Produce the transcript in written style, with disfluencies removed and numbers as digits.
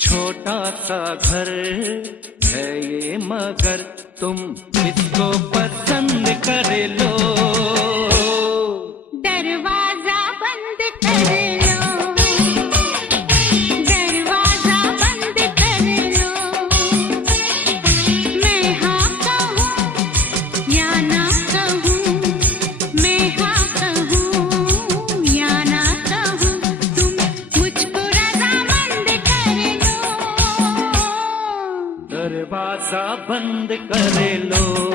छोटा सा घर है ये मगर तुम इसको पसंद कर लो। दरवाजा बंद कर लो, दरवाजा बंद कर लो। मैं हाँ कहूँ या ना कहूँ, मैं हाँ कहूँ या ना कहूँ, तुम मुझको रज़ामंद कर लो। दरवाजा बंद कर लो।